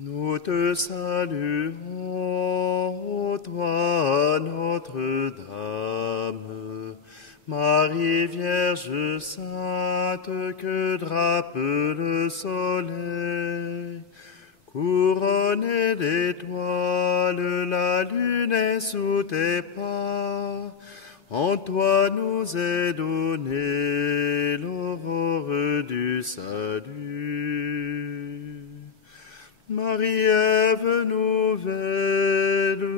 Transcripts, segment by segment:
Nous te saluons, toi Notre-Dame, Marie Vierge Sainte, que drape le soleil. Couronnée d'étoiles, la lune est sous tes pas. En toi nous est donnée l'aurore du salut. Marie, Ève nouvelle,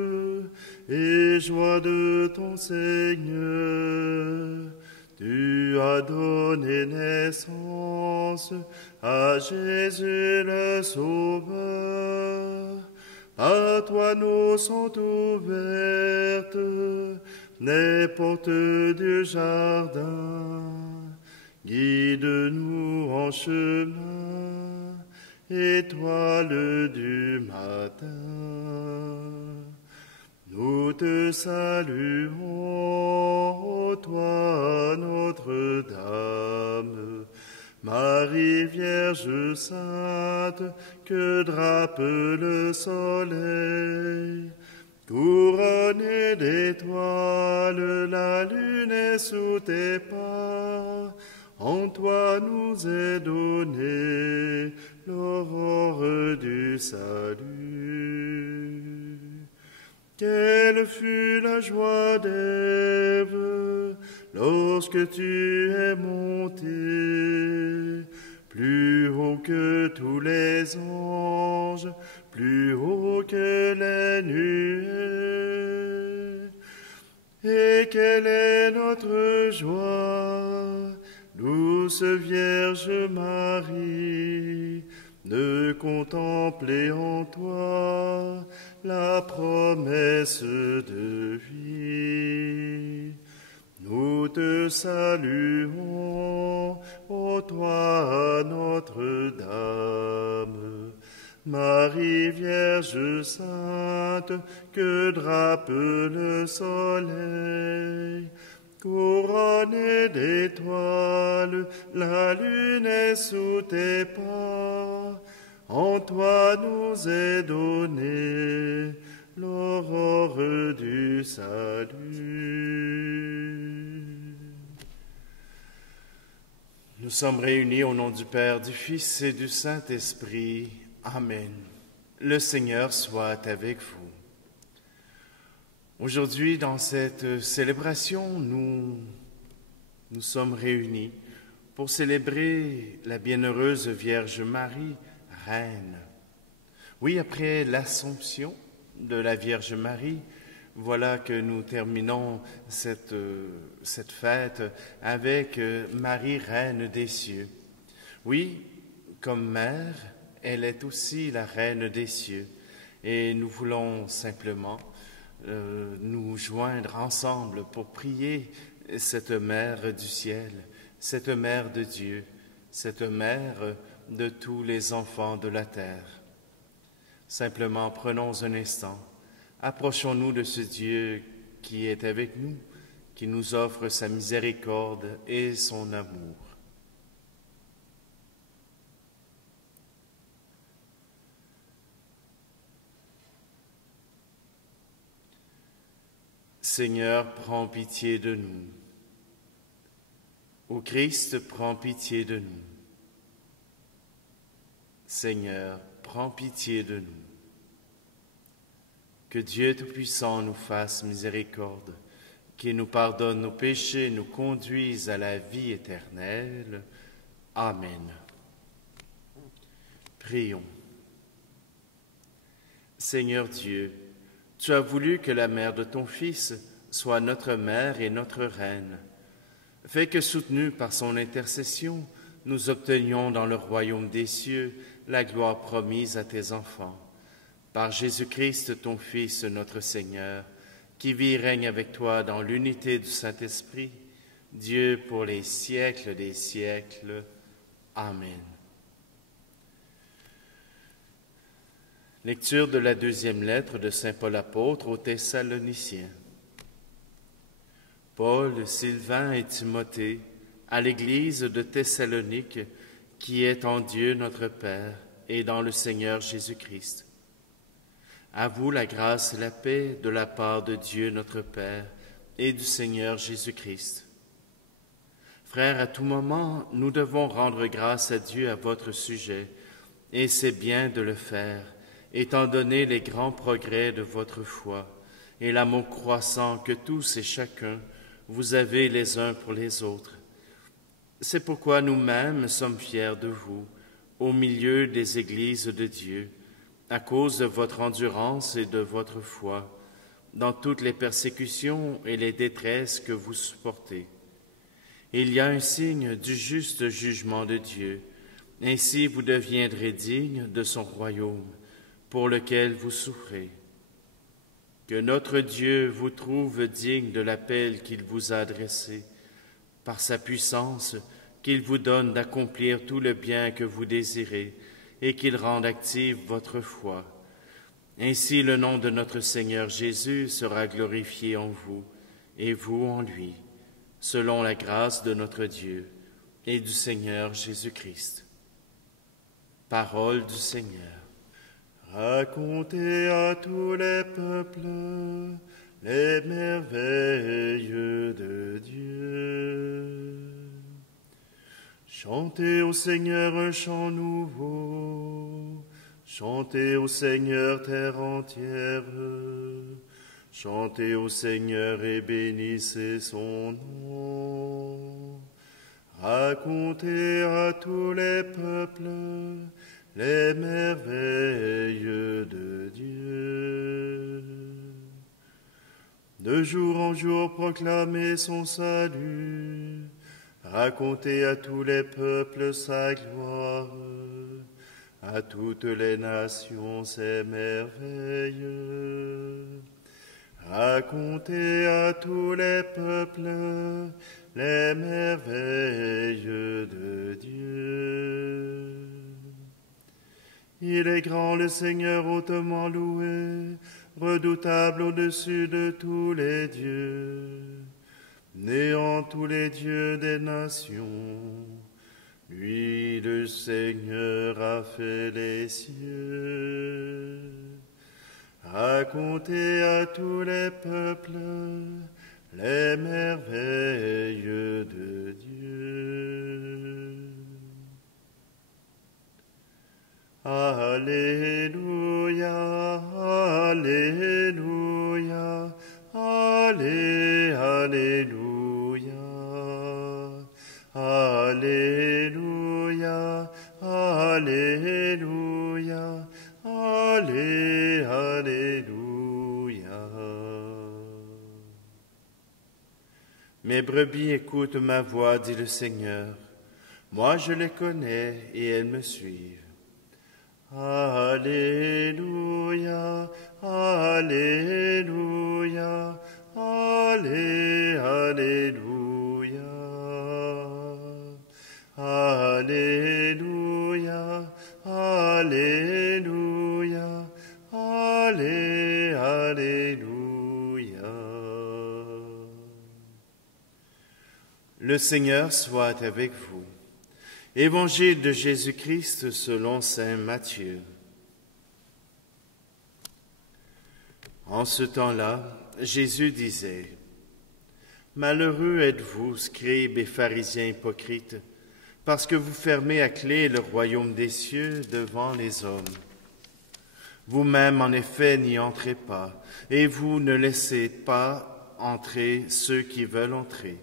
et joie de ton Seigneur, tu as donné naissance à Jésus le Sauveur. À toi nous sont ouvertes les portes du jardin. Guide-nous en chemin, étoile du matin. Nous te saluons, toi Notre-Dame, Marie Vierge Sainte, que drape le soleil. Couronnée d'étoiles, la lune est sous tes pas. En toi nous est donnée l'aurore du salut. Quelle fut la joie d'Ève lorsque tu es monté plus haut que tous les anges, plus haut que les nuées. Et quelle est notre joie, douce Vierge Marie, de contempler en toi la promesse de vie. Nous te saluons, ô toi Notre-Dame, Marie Vierge Sainte, que drape le soleil. Couronnée d'étoiles, la lune est sous tes pas. En toi nous est donnée l'aurore du salut. Nous sommes réunis au nom du Père, du Fils et du Saint-Esprit. Amen. Le Seigneur soit avec vous. Aujourd'hui, dans cette célébration, nous sommes réunis pour célébrer la bienheureuse Vierge Marie, Reine. Oui, après l'Assomption de la Vierge Marie, voilà que nous terminons cette fête avec Marie, Reine des cieux. Oui, comme mère, elle est aussi la Reine des cieux. Et nous voulons simplement nous joindre ensemble pour prier cette mère du ciel, cette mère de Dieu, cette mère de tous les enfants de la terre. Simplement, prenons un instant, approchons-nous de ce Dieu qui est avec nous, qui nous offre sa miséricorde et son amour. Seigneur, prends pitié de nous. Ô Christ, prends pitié de nous. Seigneur, prends pitié de nous. Que Dieu Tout-Puissant nous fasse miséricorde, qu'il nous pardonne nos péchés, nous conduise à la vie éternelle. Amen. Prions. Seigneur Dieu, tu as voulu que la mère de ton Fils soit notre mère et notre reine. Fais que, soutenus par son intercession, nous obtenions dans le royaume des cieux la gloire promise à tes enfants. Par Jésus-Christ, ton Fils, notre Seigneur, qui vit et règne avec toi dans l'unité du Saint-Esprit, Dieu pour les siècles des siècles. Amen. Lecture de la deuxième lettre de saint Paul apôtre aux Thessaloniciens. Paul, Sylvain et Timothée, à l'église de Thessalonique, qui est en Dieu notre Père et dans le Seigneur Jésus-Christ. À vous la grâce et la paix de la part de Dieu notre Père et du Seigneur Jésus-Christ. Frères, à tout moment, nous devons rendre grâce à Dieu à votre sujet, et c'est bien de le faire, étant donné les grands progrès de votre foi et l'amour croissant que tous et chacun vous avez les uns pour les autres. C'est pourquoi nous-mêmes sommes fiers de vous, au milieu des églises de Dieu, à cause de votre endurance et de votre foi, dans toutes les persécutions et les détresses que vous supportez. Il y a un signe du juste jugement de Dieu, ainsi vous deviendrez dignes de son royaume, pour lequel vous souffrez. Que notre Dieu vous trouve digne de l'appel qu'il vous a adressé, par sa puissance, qu'il vous donne d'accomplir tout le bien que vous désirez, et qu'il rende active votre foi. Ainsi le nom de notre Seigneur Jésus sera glorifié en vous, et vous en lui, selon la grâce de notre Dieu et du Seigneur Jésus-Christ. Parole du Seigneur. Racontez à tous les peuples les merveilles de Dieu. Chantez au Seigneur un chant nouveau, chantez au Seigneur terre entière, chantez au Seigneur et bénissez son nom. Racontez à tous les peuples les merveilles de Dieu. De jour en jour proclamez son salut, racontez à tous les peuples sa gloire, à toutes les nations ses merveilles. Racontez à tous les peuples les merveilles de Dieu. Il est grand le Seigneur hautement loué, redoutable au-dessus de tous les dieux, néant tous les dieux des nations. Lui, le Seigneur, a fait les cieux. Racontez à tous les peuples les merveilles de Dieu. Alléluia, Alléluia, Alléluia, Alléluia, Alléluia, Alléluia. Mes brebis écoutent ma voix, dit le Seigneur. Moi je les connais et elles me suivent. Alléluia, Alléluia, Alléluia, Alléluia, Alléluia, Alléluia. Le Seigneur soit avec vous. Évangile de Jésus-Christ selon saint Matthieu. En ce temps-là, Jésus disait, « Malheureux êtes-vous, scribes et pharisiens hypocrites, parce que vous fermez à clé le royaume des cieux devant les hommes. Vous-même, en effet, n'y entrez pas, et vous ne laissez pas entrer ceux qui veulent entrer.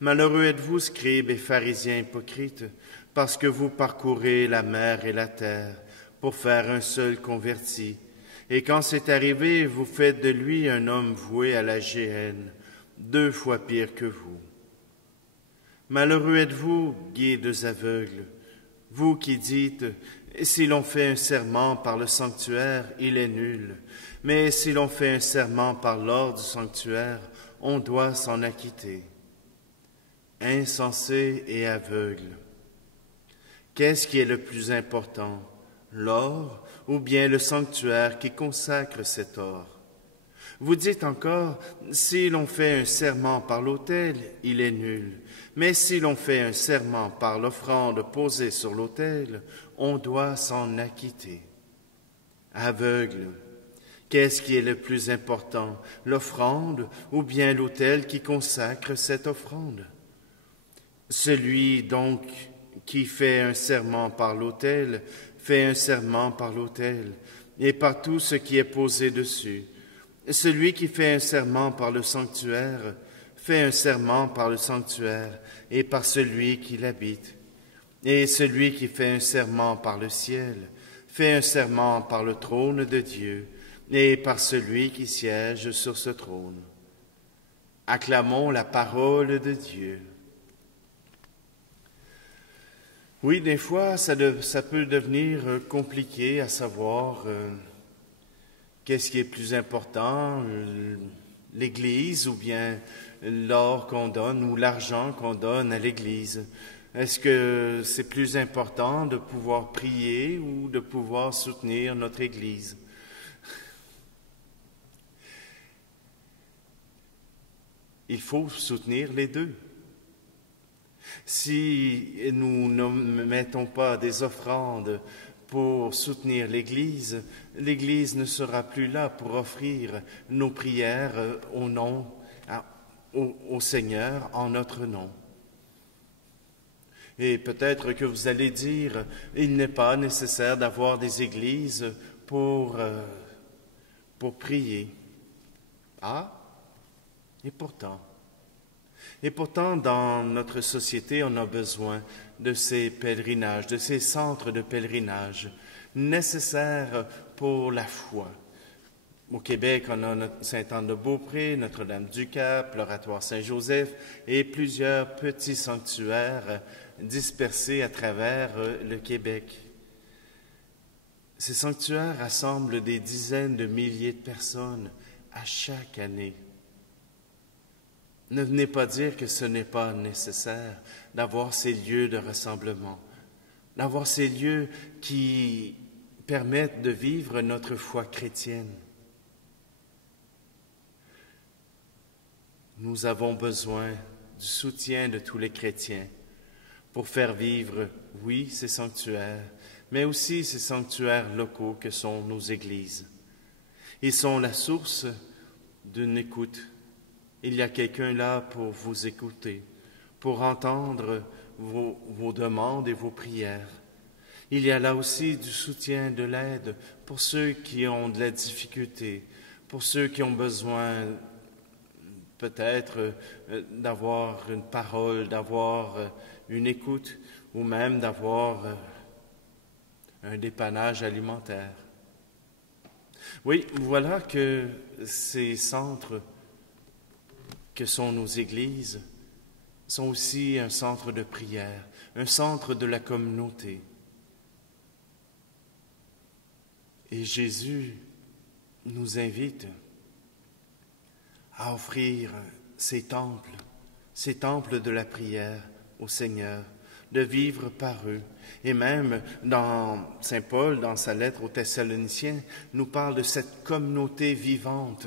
Malheureux êtes-vous, scribes et pharisiens hypocrites, parce que vous parcourez la mer et la terre pour faire un seul converti, et quand c'est arrivé, vous faites de lui un homme voué à la géhenne, 2 fois pire que vous. Malheureux êtes-vous, guides aveugles, vous qui dites, si l'on fait un serment par le sanctuaire, il est nul, mais si l'on fait un serment par l'ordre du sanctuaire, on doit s'en acquitter. Insensés et aveugles. Qu'est-ce qui est le plus important, l'or ou bien le sanctuaire qui consacre cet or? Vous dites encore, si l'on fait un serment par l'autel, il est nul, mais si l'on fait un serment par l'offrande posée sur l'autel, on doit s'en acquitter. Aveugle, qu'est-ce qui est le plus important, l'offrande ou bien l'autel qui consacre cette offrande? Celui donc qui fait un serment par l'autel, fait un serment par l'autel et par tout ce qui est posé dessus. Celui qui fait un serment par le sanctuaire, fait un serment par le sanctuaire et par celui qui l'habite. Et celui qui fait un serment par le ciel, fait un serment par le trône de Dieu et par celui qui siège sur ce trône. Acclamons la parole de Dieu. Oui, des fois, ça peut devenir compliqué à savoir qu'est-ce qui est plus important, l'Église ou bien l'or qu'on donne ou l'argent qu'on donne à l'Église. Est-ce que c'est plus important de pouvoir prier ou de pouvoir soutenir notre Église? Il faut soutenir les deux. Si nous ne mettons pas des offrandes pour soutenir l'Église, l'Église ne sera plus là pour offrir nos prières au Seigneur en notre nom. Et peut-être que vous allez dire, il n'est pas nécessaire d'avoir des églises pour prier. Ah, et pourtant, dans notre société, on a besoin de ces pèlerinages, de ces centres de pèlerinage nécessaires pour la foi. Au Québec, on a Sainte-Anne-de-Beaupré, Notre-Dame-du-Cap, l'Oratoire Saint-Joseph et plusieurs petits sanctuaires dispersés à travers le Québec. Ces sanctuaires rassemblent des dizaines de milliers de personnes à chaque année. Ne venez pas dire que ce n'est pas nécessaire d'avoir ces lieux de rassemblement, d'avoir ces lieux qui permettent de vivre notre foi chrétienne. Nous avons besoin du soutien de tous les chrétiens pour faire vivre, oui, ces sanctuaires, mais aussi ces sanctuaires locaux que sont nos églises. Ils sont la source d'une écoute. Il y a quelqu'un là pour vous écouter, pour entendre vos demandes et vos prières. Il y a là aussi du soutien, de l'aide pour ceux qui ont de la difficulté, pour ceux qui ont besoin peut-être d'avoir une parole, d'avoir une écoute ou même d'avoir un dépannage alimentaire. Oui, voilà que ces centres que sont nos églises sont aussi un centre de prière, un centre de la communauté. Et Jésus nous invite à offrir ces temples de la prière au Seigneur, de vivre par eux. Et même dans Saint Paul, dans sa lettre aux Thessaloniciens, nous parle de cette communauté vivante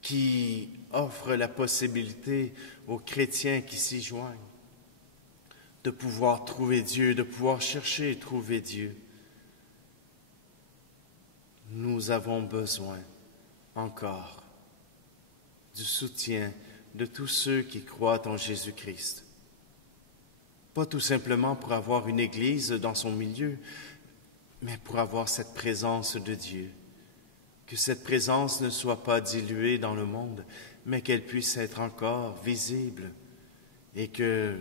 qui offre la possibilité aux chrétiens qui s'y joignent de pouvoir trouver Dieu, de pouvoir chercher et trouver Dieu. Nous avons besoin encore du soutien de tous ceux qui croient en Jésus-Christ. Pas tout simplement pour avoir une église dans son milieu, mais pour avoir cette présence de Dieu. Que cette présence ne soit pas diluée dans le monde, mais qu'elle puisse être encore visible et que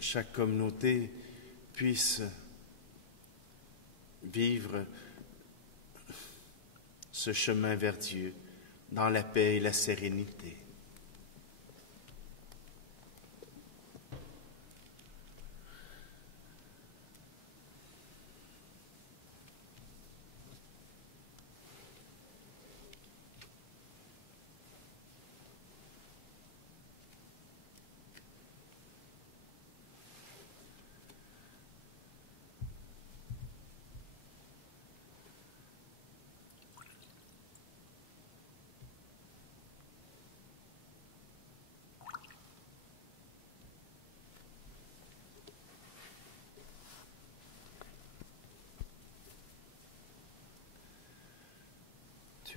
chaque communauté puisse vivre ce chemin vers Dieu dans la paix et la sérénité.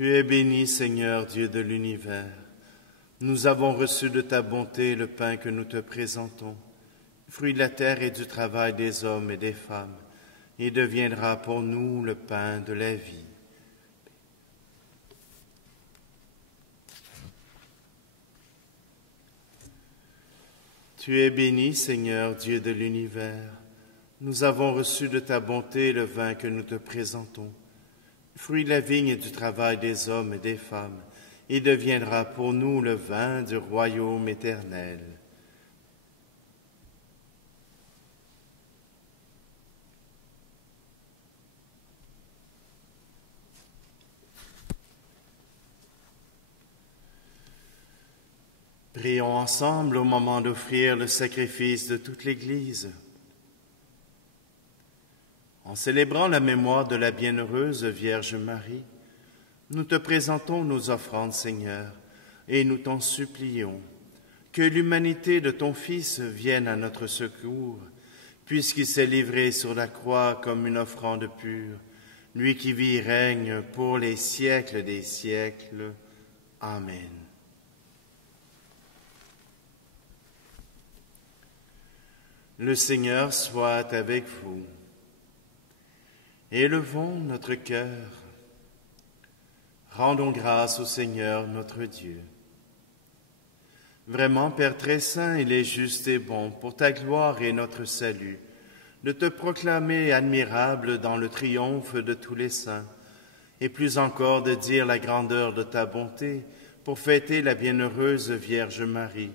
Tu es béni, Seigneur, Dieu de l'univers. Nous avons reçu de ta bonté le pain que nous te présentons, fruit de la terre et du travail des hommes et des femmes. Il deviendra pour nous le pain de la vie. Tu es béni, Seigneur, Dieu de l'univers. Nous avons reçu de ta bonté le vin que nous te présentons, fruit de la vigne et du travail des hommes et des femmes. Il deviendra pour nous le vin du royaume éternel. Prions ensemble au moment d'offrir le sacrifice de toute l'Église. En célébrant la mémoire de la bienheureuse Vierge Marie, nous te présentons nos offrandes, Seigneur, et nous t'en supplions que l'humanité de ton Fils vienne à notre secours, puisqu'il s'est livré sur la croix comme une offrande pure, lui qui vit et règne pour les siècles des siècles. Amen. Le Seigneur soit avec vous. Élevons notre cœur. Rendons grâce au Seigneur notre Dieu. Vraiment, Père très saint, il est juste et bon, pour ta gloire et notre salut, de te proclamer admirable dans le triomphe de tous les saints, et plus encore de dire la grandeur de ta bonté pour fêter la bienheureuse Vierge Marie,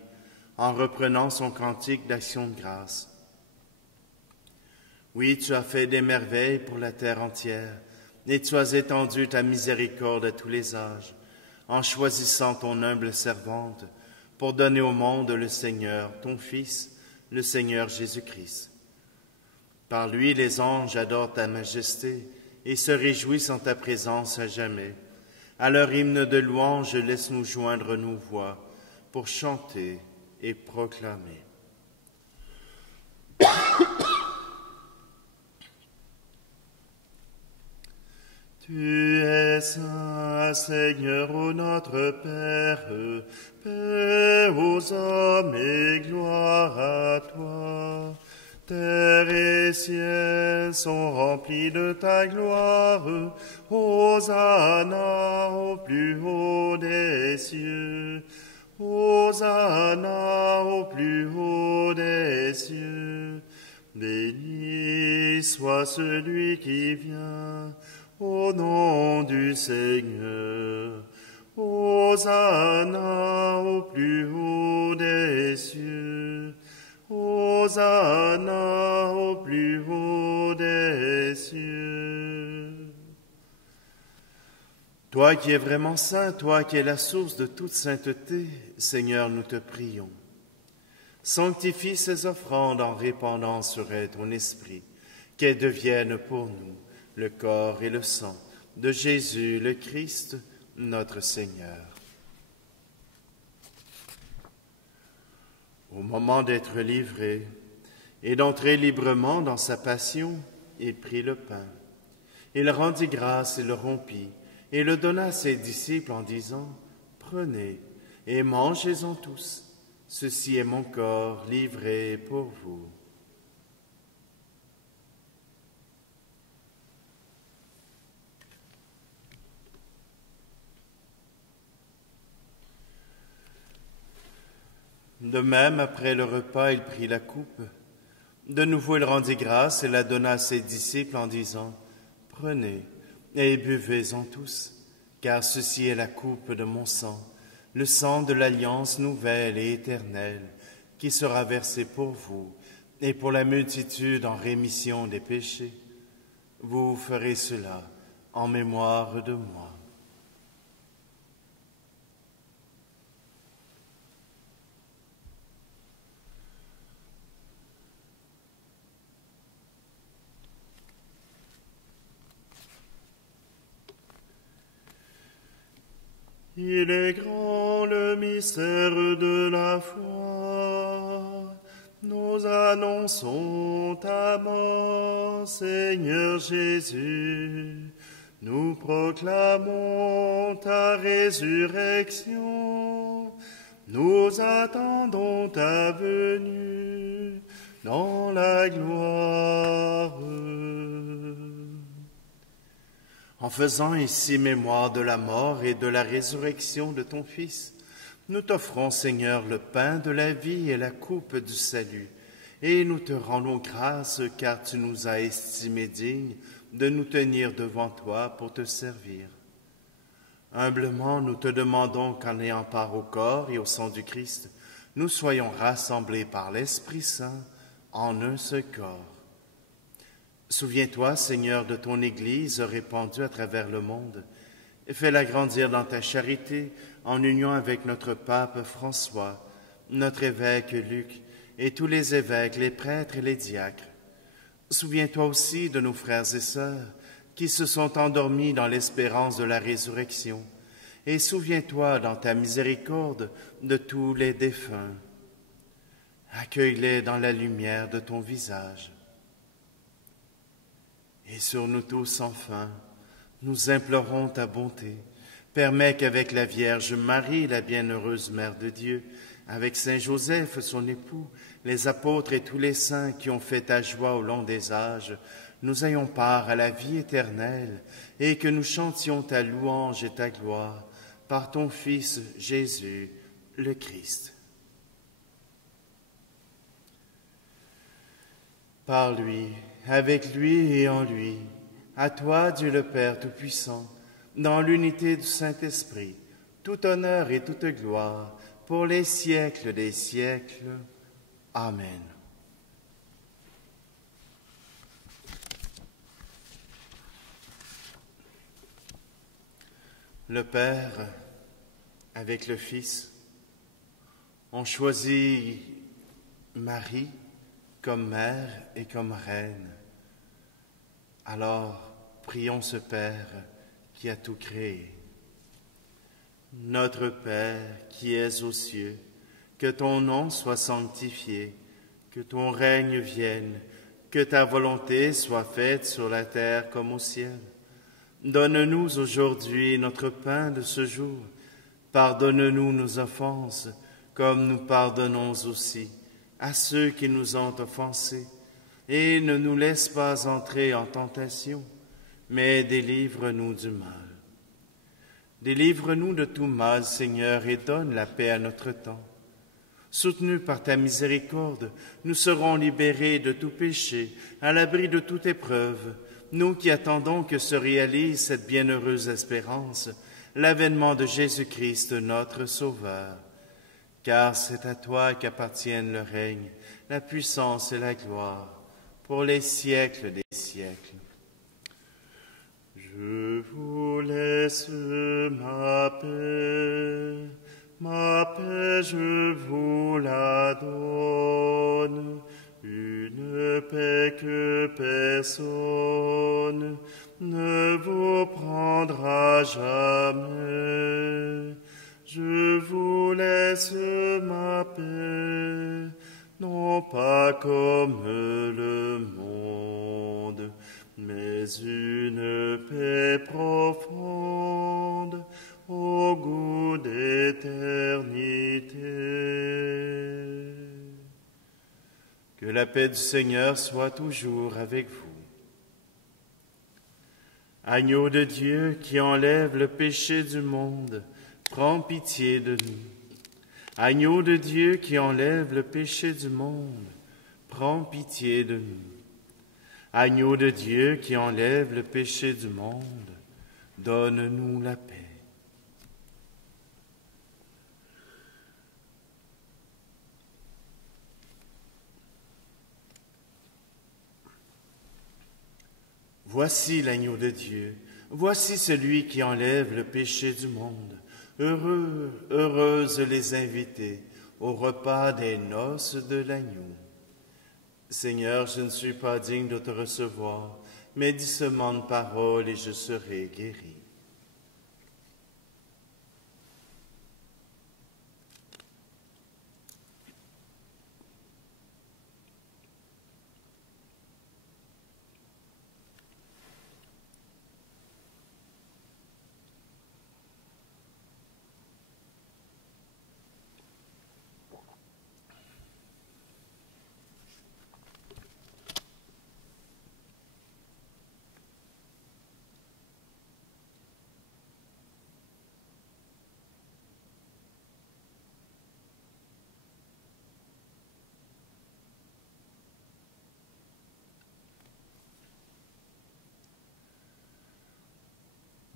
en reprenant son cantique d'action de grâce. Oui, tu as fait des merveilles pour la terre entière, et tu as étendu ta miséricorde à tous les âges, en choisissant ton humble servante pour donner au monde le Seigneur, ton Fils, le Seigneur Jésus-Christ. Par lui, les anges adorent ta majesté et se réjouissent en ta présence à jamais. À leur hymne de louange, laisse-nous joindre nos voix pour chanter et proclamer. Tu es saint, Seigneur, ô notre Père, paix aux hommes et gloire à toi. Terre et ciel sont remplis de ta gloire, Hosanna au plus haut des cieux. Hosanna au plus haut des cieux. Béni soit celui qui vient au nom du Seigneur. Hosanna au plus haut des cieux. Hosanna au plus haut des cieux. Toi qui es vraiment saint, toi qui es la source de toute sainteté, Seigneur, nous te prions. Sanctifie ces offrandes en répandant sur elles ton esprit, qu'elles deviennent pour nous le corps et le sang de Jésus le Christ, notre Seigneur. Au moment d'être livré et d'entrer librement dans sa passion, il prit le pain. Il rendit grâce et le rompit, et le donna à ses disciples en disant, « Prenez et mangez-en tous, ceci est mon corps livré pour vous. » De même, après le repas, il prit la coupe. De nouveau, il rendit grâce et la donna à ses disciples en disant, « Prenez et buvez-en tous, car ceci est la coupe de mon sang, le sang de l'alliance nouvelle et éternelle, qui sera versé pour vous et pour la multitude en rémission des péchés. Vous ferez cela en mémoire de moi. » Il est grand le mystère de la foi. Nous annonçons ta mort, Seigneur Jésus. Nous proclamons ta résurrection, nous attendons ta venue dans la gloire. En faisant ici mémoire de la mort et de la résurrection de ton Fils, nous t'offrons, Seigneur, le pain de la vie et la coupe du salut, et nous te rendons grâce car tu nous as estimés dignes de nous tenir devant toi pour te servir. Humblement, nous te demandons qu'en ayant part au corps et au sang du Christ, nous soyons rassemblés par l'Esprit Saint en un seul corps. Souviens-toi, Seigneur, de ton Église répandue à travers le monde, et fais-la grandir dans ta charité en union avec notre pape François, notre évêque Luc, et tous les évêques, les prêtres et les diacres. Souviens-toi aussi de nos frères et sœurs qui se sont endormis dans l'espérance de la résurrection, et souviens-toi dans ta miséricorde de tous les défunts. Accueille-les dans la lumière de ton visage. Et sur nous tous, enfin, nous implorons ta bonté. Permets qu'avec la Vierge Marie, la bienheureuse Mère de Dieu, avec Saint Joseph, son époux, les apôtres et tous les saints qui ont fait ta joie au long des âges, nous ayons part à la vie éternelle et que nous chantions ta louange et ta gloire par ton Fils Jésus, le Christ. Par lui, avec lui et en lui, à toi, Dieu le Père Tout-Puissant, dans l'unité du Saint-Esprit, tout honneur et toute gloire, pour les siècles des siècles. Amen. Le Père, avec le Fils, ont choisi Marie comme mère et comme reine. Alors, prions ce Père qui a tout créé. Notre Père qui es aux cieux, que ton nom soit sanctifié, que ton règne vienne, que ta volonté soit faite sur la terre comme au ciel. Donne-nous aujourd'hui notre pain de ce jour. Pardonne-nous nos offenses, comme nous pardonnons aussi à ceux qui nous ont offensés. Et ne nous laisse pas entrer en tentation, mais délivre-nous du mal. Délivre-nous de tout mal, Seigneur, et donne la paix à notre temps. Soutenus par ta miséricorde, nous serons libérés de tout péché, à l'abri de toute épreuve, nous qui attendons que se réalise cette bienheureuse espérance, l'avènement de Jésus-Christ, notre Sauveur. Car c'est à toi qu'appartiennent le règne, la puissance et la gloire, pour les siècles des siècles. Je vous laisse ma paix je vous la donne, une paix que personne ne vous prendra jamais. Je vous laisse ma paix, non pas comme le monde, mais une paix profonde, au goût d'éternité. Que la paix du Seigneur soit toujours avec vous. Agneau de Dieu qui enlève le péché du monde, prends pitié de nous. Agneau de Dieu qui enlève le péché du monde, prends pitié de nous. Agneau de Dieu qui enlève le péché du monde, donne-nous la paix. Voici l'agneau de Dieu, voici celui qui enlève le péché du monde. Heureux, heureuses les invités au repas des noces de l'agneau. Seigneur, je ne suis pas digne de te recevoir, mais dis seulement une parole et je serai guéri.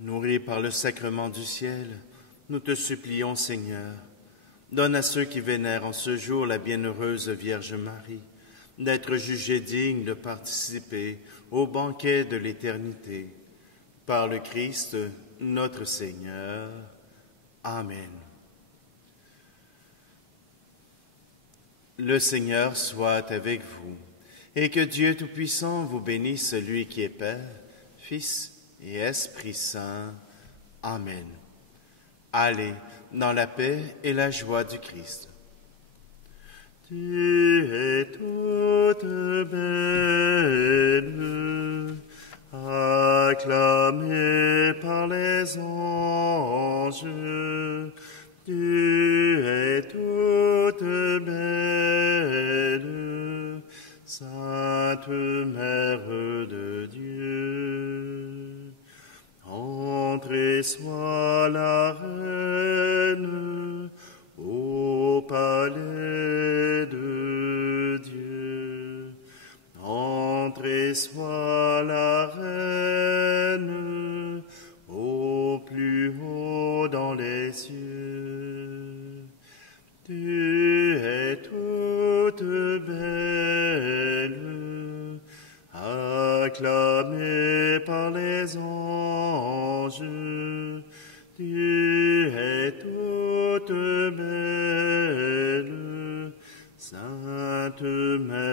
Nourris par le sacrement du ciel, nous te supplions, Seigneur, donne à ceux qui vénèrent en ce jour la bienheureuse Vierge Marie d'être jugés dignes de participer au banquet de l'éternité. Par le Christ, notre Seigneur. Amen. Le Seigneur soit avec vous, et que Dieu Tout-Puissant vous bénisse, lui qui est Père, Fils et Esprit Saint. Amen. Allez dans la paix et la joie du Christ. Tu es toute belle, acclamée par les anges. Tu es toute belle, Sainte Mère de Dieu. Entrez, sois la reine au palais de Dieu. Entrez, sois la reine au plus haut dans les cieux. Tu es toute belle, acclamée par les anges. Tu es toute belle, Sainte Mère